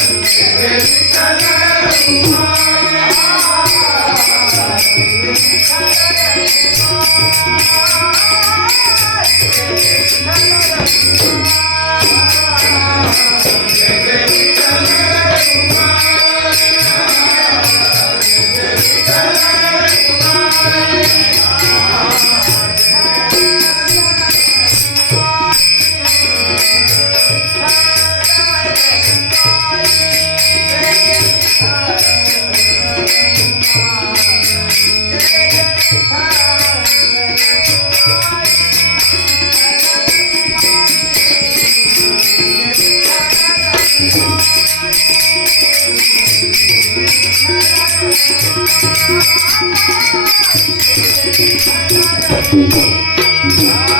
Thank Música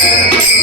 Thank you.